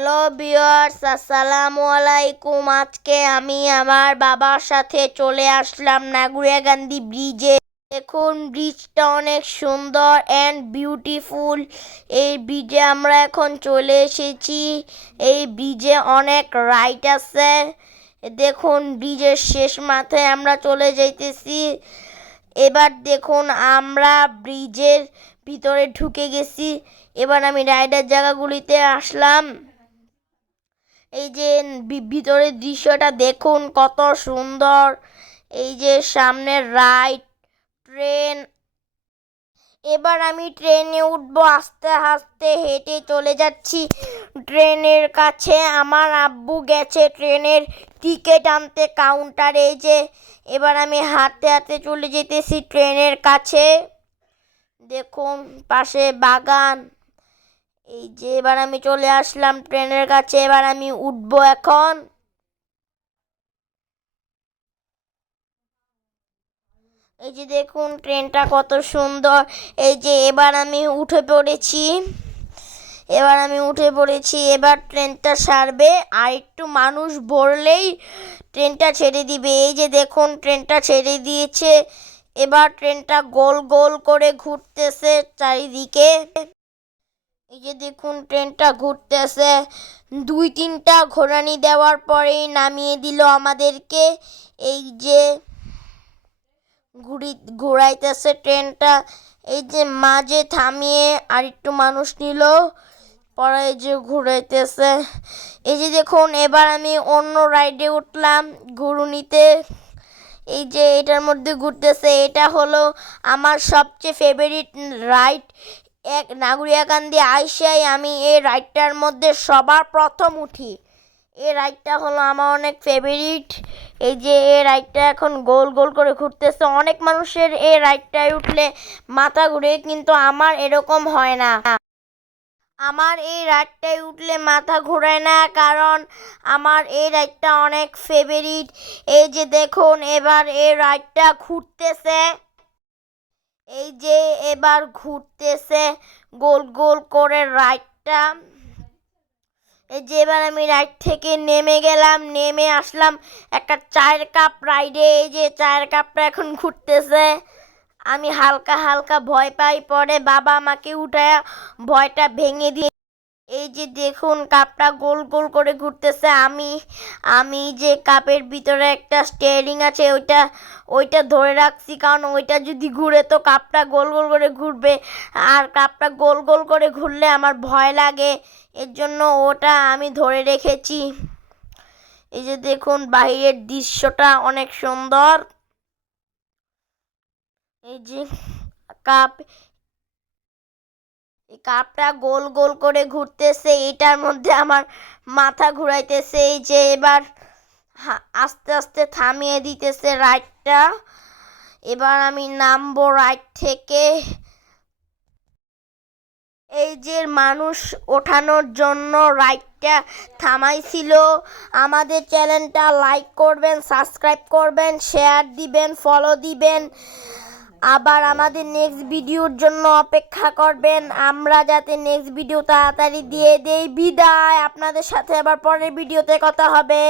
Hello viewers, আসসালামু আলাইকুম। আজকে আমি আমার বাবার সাথে চলে আসলাম নাগুরিয়াকান্দি ব্রিজে। দেখুন, ব্রিজটা অনেক সুন্দর অ্যান্ড বিউটিফুল। এই ব্রিজে আমরা এখন চলে এসেছি। এই ব্রিজে অনেক রাইড আছে। দেখুন, ব্রিজের শেষ মাথায় আমরা চলে যাইতেছি। এবার দেখুন, আমরা ব্রিজের ভিতরে ঢুকে গেছি। এবার আমি রাইডের জায়গাগুলিতে আসলাম। এই যে ভিতরের দৃশ্যটা দেখুন কত সুন্দর। এই যে সামনের রাইড ট্রেন। এবার আমি ট্রেনে উঠবো। আস্তে আস্তে হেঁটে চলে যাচ্ছি ট্রেনের কাছে। আমার আব্বু গেছে ট্রেনের টিকিট আনতে কাউন্টারে। এই যে এবার আমি হাঁটতে হাঁটতে চলে যেতেছি ট্রেনের কাছে। দেখুন, পাশে বাগান। এই যে এবার আমি চলে আসলাম ট্রেনের কাছে। এবার আমি উঠবো এখন। এই যে দেখুন, ট্রেনটা কত সুন্দর। এই যে এবার আমি উঠে পড়েছি। এবার ট্রেনটা ছাড়বে। আর একটু মানুষ ভরলেই ট্রেনটা ছেড়ে দিবে। এই যে দেখুন, ট্রেনটা ছেড়ে দিয়েছে। এবার ট্রেনটা গোল গোল করে ঘুরতেছে চারিদিকে। এই যে দেখুন, ট্রেনটা ঘুরতেছে। 2-3টা ঘোরানি দেওয়ার পরেই নামিয়ে দিল আমাদেরকে। এই যে ঘুরাইতেছে ট্রেনটা। এই যে মাঝে থামিয়ে আর একটু মানুষ নিল, পরে এই যে ঘুরাইতেছে। এই যে দেখুন, এবার আমি অন্য রাইডে উঠলাম ঘুরুনিতে। এই যে এটার মধ্যে ঘুরতেছে। এটা হলো আমার সবচেয়ে ফেভারিট রাইড। নাগুরিয়াকান্দি আইসাই আমি এই রাইডটার মধ্যে সবার প্রথম উঠি। এই রাইডটা হলো আমার অনেক ফেভারিট। এই যে এই রাইডটা এখন গোল গোল করে ঘুরতেছে। অনেক মানুষের এই রাইডটায় উঠলে মাথা ঘুরে, কিন্তু আমার এরকম হয় না। আমার এই রাইডটায় উঠলে মাথা ঘোরায় না, কারণ আমার এই রাইডটা অনেক ফেভারিট। এই যে দেখুন, এবার এই রাইডটা ঘুরতেছে। এই যে এবার ঘুরতেছে গোল গোল করে রাইডটা। এই যে এবার আমি রাইড থেকে নেমে গেলাম, নেমে আসলাম একটা চায়ের কাপ রাইডে। এই যে চায়ের কাপটা এখন ঘুরতেছে। আমি হালকা হালকা ভয় পাই, পরে বাবা আমাকে উঠায় ভয়টা ভেঙে দিয়ে। এই যে দেখুন, কাপটা গোল গোল করে ঘুরতেছে। আমি যে কাপের ভিতরে একটা স্টিয়ারিং আছে, ওইটা ধরে রাখছি, কারণ ওইটা যদি ঘুরে তো কাপটা গোল গোল করে ঘুরবে। আর কাপটা গোল গোল করে ঘুরলে আমার ভয় লাগে, এর জন্য ওটা আমি ধরে রেখেছি। এই যে দেখুন, বাইরের দৃশ্যটা অনেক সুন্দর। এই যে কাপটা গোল গোল করে ঘুরতেছে, এটার মধ্যে আমার মাথা ঘুরাইতেছে। এই যে এবার আস্তে আস্তে থামিয়ে দিতেছে রাইডটা। এবার আমি নামবো রাইড থেকে। এই যে মানুষ ওঠানোর জন্য রাইডটা থামাইছিল। আমাদের চ্যানেলটা লাইক করবেন, সাবস্ক্রাইব করবেন, শেয়ার দিবেন, ফলো দিবেন। আবার আমাদের নেক্সট ভিডিওর জন্য অপেক্ষা করবেন, আমরা যাতে নেক্সট ভিডিও তাড়াতাড়ি দিয়ে দেই। বিদায়। আপনাদের সাথে আবার পরের ভিডিওতে কথা হবে।